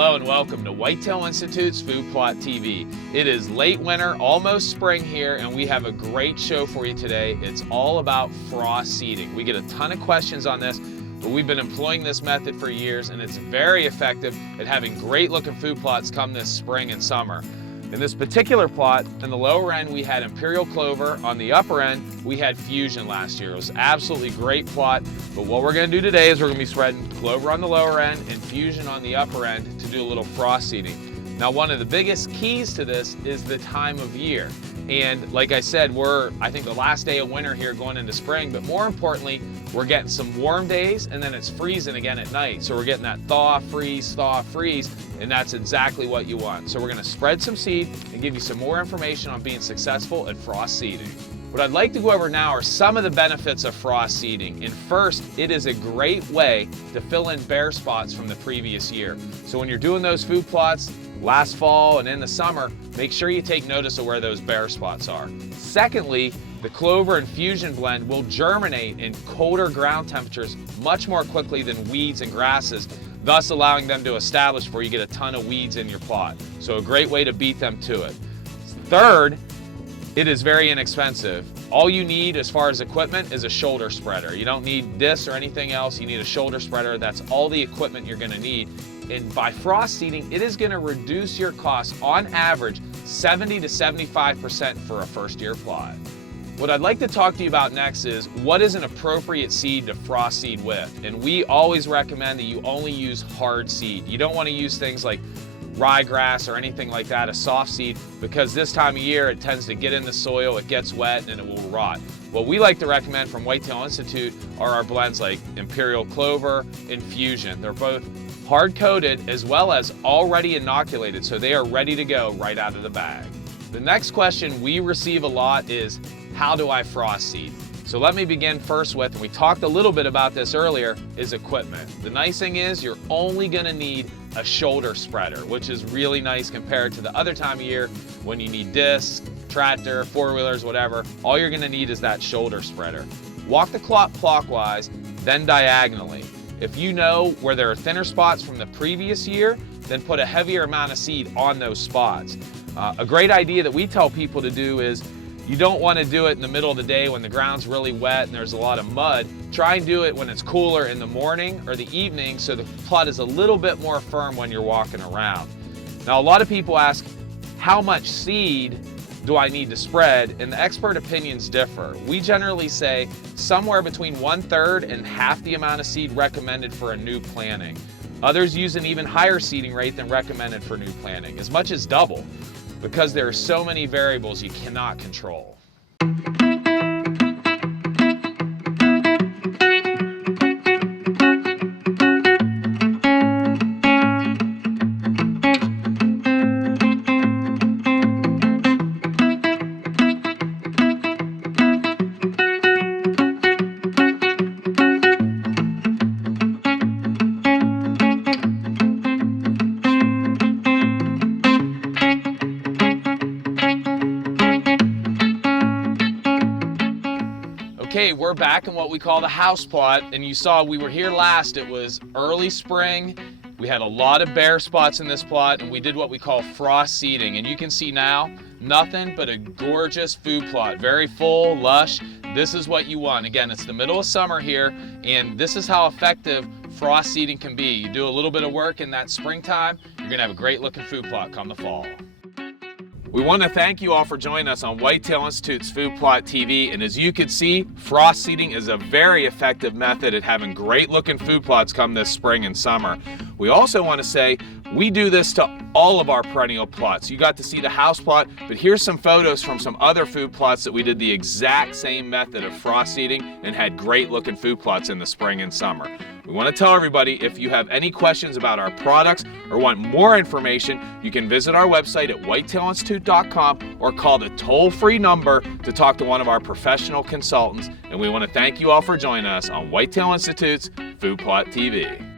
Hello and welcome to Whitetail Institute's Food Plot TV. It is late winter, almost spring here, and we have a great show for you today. It's all about frost seeding. We get a ton of questions on this, but we've been employing this method for years, and it's very effective at having great looking food plots come this spring and summer. In this particular plot, in the lower end, we had imperial clover. On the upper end, we had fusion last year. It was absolutely great plot, but what we're gonna do today is we're gonna be spreading clover on the lower end and fusion on the upper end to do a little frost seeding. Now, one of the biggest keys to this is the time of year. And like I said, I think the last day of winter here going into spring, but more importantly, we're getting some warm days and then it's freezing again at night. So we're getting that thaw, freeze, and that's exactly what you want. So we're gonna spread some seed and give you some more information on being successful at frost seeding. What I'd like to go over now are some of the benefits of frost seeding. And first, it is a great way to fill in bare spots from the previous year. So when you're doing those food plots last fall and in the summer, make sure you take notice of where those bare spots are. Secondly, the clover and fusion blend will germinate in colder ground temperatures much more quickly than weeds and grasses, thus allowing them to establish before you get a ton of weeds in your plot. So a great way to beat them to it. Third, it is very inexpensive. All you need as far as equipment is a shoulder spreader. You don't need this or anything else. You need a shoulder spreader. That's all the equipment you're gonna need. And by frost seeding, it is gonna reduce your costs on average 70 to 75% for a first year plot. What I'd like to talk to you about next is what is an appropriate seed to frost seed with. And we always recommend that you only use hard seed. You don't wanna use things like ryegrass or anything like that, a soft seed, because this time of year it tends to get in the soil, it gets wet, and it will rot. What we like to recommend from Whitetail Institute are our blends like imperial clover and fusion. They're both hard-coated as well as already inoculated, so they are ready to go right out of the bag. The next question we receive a lot is, how do I frost seed? So let me begin first with, and we talked a little bit about this earlier, is equipment. The nice thing is you're only gonna need a shoulder spreader, which is really nice compared to the other time of year when you need discs, tractor, four-wheelers, whatever. All you're gonna need is that shoulder spreader. Walk the clock clockwise, then diagonally. If you know where there are thinner spots from the previous year, then put a heavier amount of seed on those spots. A great idea that we tell people to do is, you don't want to do it in the middle of the day when the ground's really wet and there's a lot of mud. Try and do it when it's cooler in the morning or the evening so the plot is a little bit more firm when you're walking around. Now, a lot of people ask, how much seed do I need to spread? And the expert opinions differ. We generally say somewhere between 1/3 and half the amount of seed recommended for a new planting. Others use an even higher seeding rate than recommended for new planting, as much as double, because there are so many variables you cannot control. Okay, we're back in what we call the house plot, and you saw we were here last. It was early spring. We had a lot of bare spots in this plot, and we did what we call frost seeding. And you can see now, nothing but a gorgeous food plot. Very full, lush. This is what you want. Again, it's the middle of summer here, and this is how effective frost seeding can be. You do a little bit of work in that springtime, you're gonna have a great looking food plot come the fall. We want to thank you all for joining us on Whitetail Institute's Food Plot TV, and as you can see, frost seeding is a very effective method at having great looking food plots come this spring and summer. We also want to say we do this to all of our perennial plots. You got to see the house plot, but here's some photos from some other food plots that we did the exact same method of frost seeding and had great looking food plots in the spring and summer. We want to tell everybody, if you have any questions about our products or want more information, you can visit our website at whitetailinstitute.com or call the toll-free number to talk to one of our professional consultants. And we want to thank you all for joining us on Whitetail Institute's Food Plot TV.